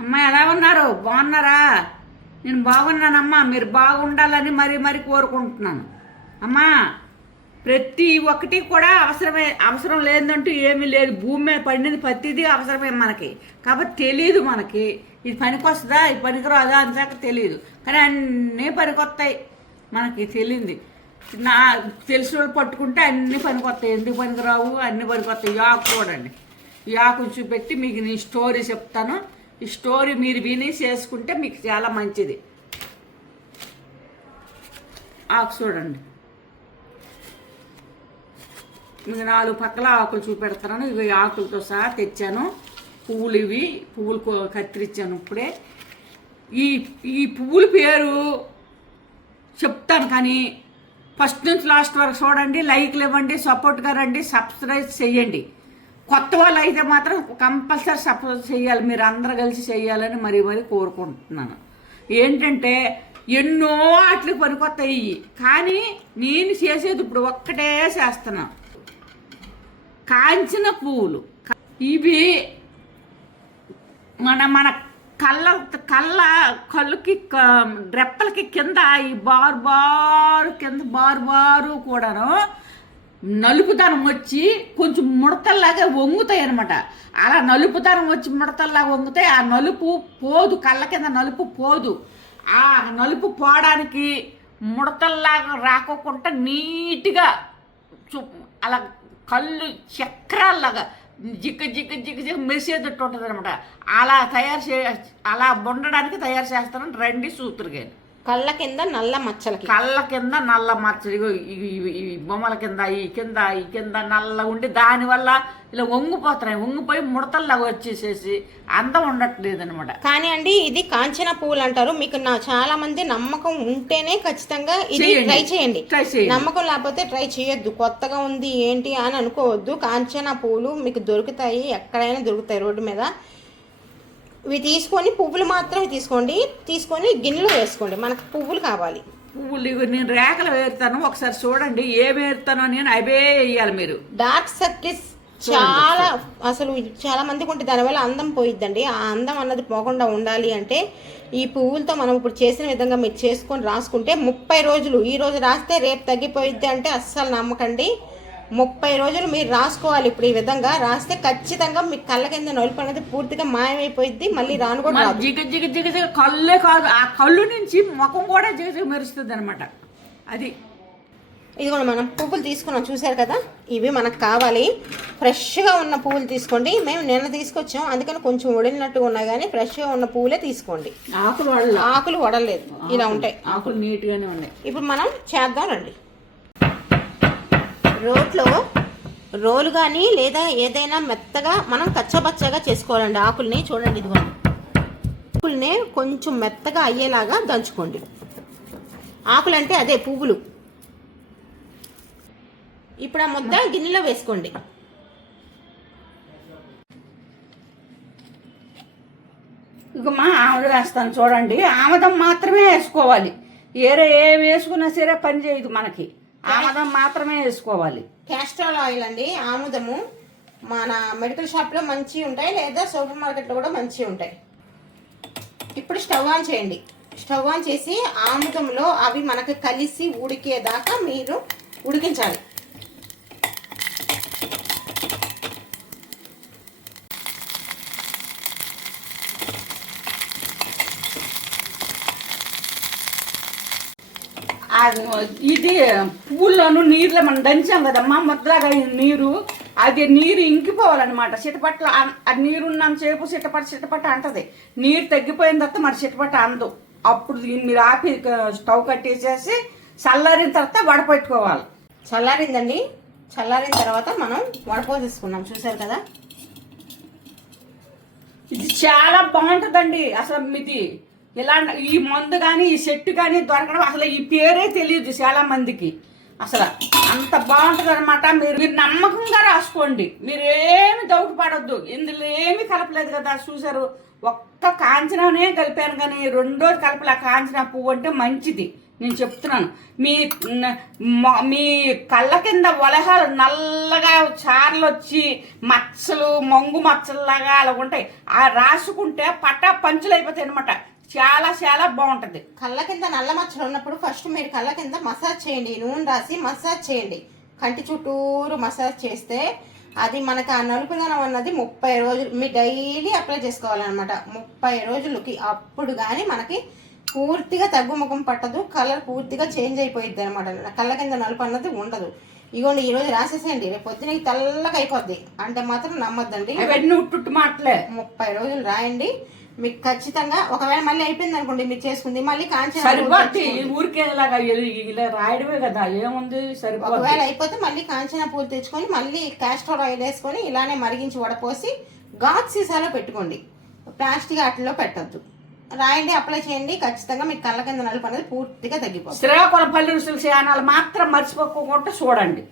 అమ్మా ఎలా ఉన్నారు? బాగున్నారా? నేను బాగున్నానమ్మా. మీరు బాగుండాలని మరీ మరీ కోరుకుంటున్నాను. అమ్మా ప్రతి ఒక్కటి కూడా అవసరమే అవసరం లేదంటూ ఏమీ లేదు. భూమి మీద పండింది ప్రతిదీ అవసరమే మనకి. కాబట్టి తెలియదు మనకి. ఇది పనికొస్తుందా? ఇది పనికిరాదా? అని దాకా తెలియదు కానీ అన్నీ పనికొస్తాయి మనకి తెలియంది నా తెలిసిన వాళ్ళు పట్టుకుంటే అన్నీ పనికొస్తాయి ఎందుకు పనికిరావు? అన్నీ పనికొస్తాయి యాకు చూడండి. యాకు చూపెట్టి మీకు నేను స్టోరీ చెప్తాను. ఈ స్టోరీ మీరు విని చేసుకుంటే మీకు చాలా మంచిది. ఆకు చూడండి. మీకు నాలుగు పక్కల ఆకులు చూపెడతాను. ఇవి ఆకులతో సహా తెచ్చాను. పువ్వులు ఇవి. పువ్వులు కత్తిరించాను ఇప్పుడే. ఈ ఈ పువ్వుల పేరు చెప్తాను కానీ ఫస్ట్ నుంచి లాస్ట్ వరకు చూడండి. లైక్లు ఇవ్వండి సపోర్ట్గా రండి సబ్స్క్రైబ్ చేయండి కొత్త వాళ్ళు అయితే మాత్రం కంపల్సరీ సపోర్ట్ చేయాలి. మీరు అందరు కలిసి చేయాలని మరీ మరీ కోరుకుంటున్నాను. ఏంటంటే ఎన్నో ఆటలకు పనికొస్తాయి కానీ నేను చేసేది ఇప్పుడు ఒక్కటే చేస్తున్నాను కాంచిన పువ్వులు ఇవి మన మన కళ్ళ కళ్ళ కళ్ళకి క- రెప్పలకి కింద ఈ బారు బారు కింద బారు బారు కూడాను నలుపుదనం వచ్చి కొంచెం ముడతల్లాగా వంగుతాయి అనమాట అలా నలుపుదనం వచ్చి ముడతల్లాగా వంగుతాయి. ఆ నలుపు పోదు కళ్ళ కింద నలుపు పోదు. ఆ నలుపు పోవడానికి ముడతల్లాగా రాకోకుండా నీట్గా చూ అలా కళ్ళు చక్రాల్లాగా జిగ్గ జిగ్గ జిగ్గ జిగ్గ మెరిసేటట్టు ఉంటుంది అనమాట అలా తయారు చే అలా ఉండడానికి తయారు చేస్తానని రండి సూత్రుగాని కళ్ళ కింద నల్ల మచ్చలకి. కళ్ళ కింద నల్ల మచ్చలు. బొమ్మల కింద ఈ కింద ఈ కింద నల్ల ఉండి దానివల్ల ఇలా వంగిపోతున్నాయి. వంగిపోయి ముడతల్లాగా వచ్చేసేసి అందం ఉండట్లేదు అనమాట కానీ అండి ఇది కాంచన పువ్వులు అంటారు. మీకు నా చాలా మంది నమ్మకం ఉంటేనే ఖచ్చితంగా ఇది. ట్రై చేయండి. ట్రై చేయండి. నమ్మకం లేకపోతే ట్రై చేయొద్దు. కొత్తగా ఉంది ఏంటి అని అనుకోవద్దు. కాంచన పువ్వులు మీకు దొరుకుతాయి. ఎక్కడైనా దొరుకుతాయి రోడ్డు మీద. ఇవి తీసుకొని పువ్వులు మాత్రమే తీసుకోండి. తీసుకొని గిన్నెలో వేసుకోండి. మనకు పువ్వులు కావాలి. పువ్వులు ఇవి నేను రేఖలు వేరుతాను. ఒకసారి చూడండి ఏ వేరుతానో నేను అవే వేయాలి మీరు. డార్క్ సర్కిల్స్ చాలా అసలు చాలా మందికి ఉంటే దానివల్ల అందం పోయిద్దండి. ఆ అందం అన్నది పోకుండా ఉండాలి అంటే ఈ పువ్వులతో మనం ఇప్పుడు చేసిన విధంగా మీరు చేసుకొని రాసుకుంటే ముప్పై రోజులు ఈ రోజు రాస్తే రేపు తగ్గిపోయిద్ది అంటే అస్సలు నమ్మకండి. ముప్పై రోజులు మీరు రాసుకోవాలి ఇప్పుడు ఈ విధంగా. రాస్తే ఖచ్చితంగా మీ కళ్ళ కింద నలుపు అనేది పూర్తిగా మాయమైపోయిద్ది. మళ్ళీ రాను కూడా రాదు. జిగ జిగ జిగ జిగ కళ్ళే కాదు ఆ కళ్ళు నుంచి ముఖం కూడా జిగ జిగ మెరుస్తుంది అనమాట అది. ఇది కూడా మనం పువ్వులు తీసుకున్నాం చూసారు కదా? ఇవి మనకు కావాలి. ఫ్రెష్గా ఉన్న పువ్వులు తీసుకోండి. మేము నిన్న తీసుకొచ్చాం. అందుకని కొంచెం వడిలినట్టుగా ఉన్నాయి కానీ ఫ్రెష్గా ఉన్న పువ్వులే తీసుకోండి. ఆకులు ఆకులు వడలేదు ఇలా ఉంటాయి. ఆకులు నీట్గానే ఉన్నాయి. ఇప్పుడు మనం చేద్దాం రండి. రోట్లో రోలు కానీ లేదా ఏదైనా మెత్తగా మనం కచ్చబచ్చగా చేసుకోవాలండి. ఆకుల్ని చూడండి ఇదిగోండి ఆకుల్ని కొంచెం మెత్తగా అయ్యేలాగా దంచుకోండి. ఆకులు అంటే అదే పువ్వులు. ఇప్పుడు ఆ ముద్ద గిన్నెలో వేసుకోండి. ఇక మా ఆముదం వేస్తాను చూడండి. ఆముదం మాత్రమే వేసుకోవాలి. ఏరే ఏ వేసుకున్నా సరే పని చేయదు మనకి. బాదం మాత్రమే వేసుకోవాలి. క్యాస్ట్రాల్ ఆయిల్ అండి ఆముదము. మన మెడికల్ షాప్లో మంచి ఉంటాయి లేదా సూపర్ మార్కెట్లో కూడా మంచి ఉంటాయి. ఇప్పుడు స్టవ్ ఆన్ చేయండి. స్టవ్ ఆన్ చేసి ఆముదంలో అవి మనకు కలిసి ఉడికేదాకా మీరు ఉడికించాలి. ఇది పువ్వుల్లోను నీరులో మనం దంచాం కదమ్మా ముద్దలాగా ఈ నీరు. అది నీరు ఇంకిపోవాలన్నమాట. చిటపట్ల ఆ నీరు ఉన్నంత సేపు చిటపట చిటపట అంటది. నీరు తగ్గిపోయిన తర్వాత మరి చిటపట అందు. అప్పుడు మీరు ఆపి స్టవ్ కట్టేసేసి చల్లారిన తర్వాత వడపెట్టుకోవాలి. చల్లారిందండి. చల్లారిన తర్వాత మనం వడపోసేసుకున్నాం చూసారు కదా? ఇది చాలా బాగుంటుందండి. అసలు ఇది ఇలా ఈ మందు కానీ ఈ చెట్టు కానీ దొరకడం అసలు ఈ పేరే తెలియదు చాలా మందికి. అసలు అంత బాగుంటుంది అనమాట మీరు మీరు నమ్మకంగా రాసుకోండి. మీరు ఏమి డౌట్ పడొద్దు. ఇందులో ఏమి కలపలేదు కదా చూసారు ఒక్క కాంచననే కలిపాను కానీ రెండో కలపలే కాంచన పువ్వు అంటే మంచిది. నేను చెప్తున్నాను. మీ మీ కళ్ళ కింద వలహాలు నల్లగా చార్లు వచ్చి మచ్చలు మంగు మచ్చల్లాగా అలా ఉంటాయి. ఆ రాసుకుంటే పట్టా పంచులు అయిపోతాయి అనమాట చాలా చాలా బాగుంటది. కళ్ళ కింద నల్ల మచ్చలు ఉన్నప్పుడు ఫస్ట్ మీరు కళ్ళ కింద మసాజ్ చేయండి నూనె రాసి మసాజ్ చేయండి. కంటి చుట్టూరు మసాజ్ చేస్తే అది మనకు ఆ నలుపుదనం అన్నది ముప్పై రోజులు మీరు డైలీ అప్లై చేసుకోవాలన్నమాట. ముప్పై రోజులకి అప్పుడు కానీ మనకి పూర్తిగా తగ్గుముఖం పట్టదు కలర్ పూర్తిగా చేంజ్ అయిపోయింది అనమాట కళ్ళ కింద నలుపు అన్నది ఉండదు. ఇగోండి ఈ రోజు రాసేసేయండి. రేపు పొద్దున తెల్లగా అయిపోద్ది. అంటే మాత్రం నమ్మద్దండి. అవన్నీ ఉట్టుట్టు మాటలే. ముప్పై రోజులు రాయండి. మీకు ఖచ్చితంగా ఒకవేళ మళ్ళీ అయిపోయింది అనుకోండి మీరు చేసుకుంది మళ్ళీ కాంచన సరిపోద్ది. ఊరికే ఇలాగా ఇలా రాయడమే కదా ఏముంది? సరిపోద్ది. ఒకవేళ అయిపోతే మళ్ళీ కాంచన పూలు తెచ్చుకొని మళ్ళీ క్యాస్టర్ ఆయిల్ వేసుకొని ఇలానే మరిగించి వడపోసి గాజు సీసాలో పెట్టుకోండి. ప్లాస్టిక్ వాటిలో పెట్టద్దు. రాయండి అప్లై చేయండి ఖచ్చితంగా మీకు కళ్ళ కింద నలుపు అనేది పూర్తిగా తగ్గిపోతుంది. శ్రీకాకుళం పల్లెలు ఛానల్ మాత్రం మర్చిపోకుండా చూడండి.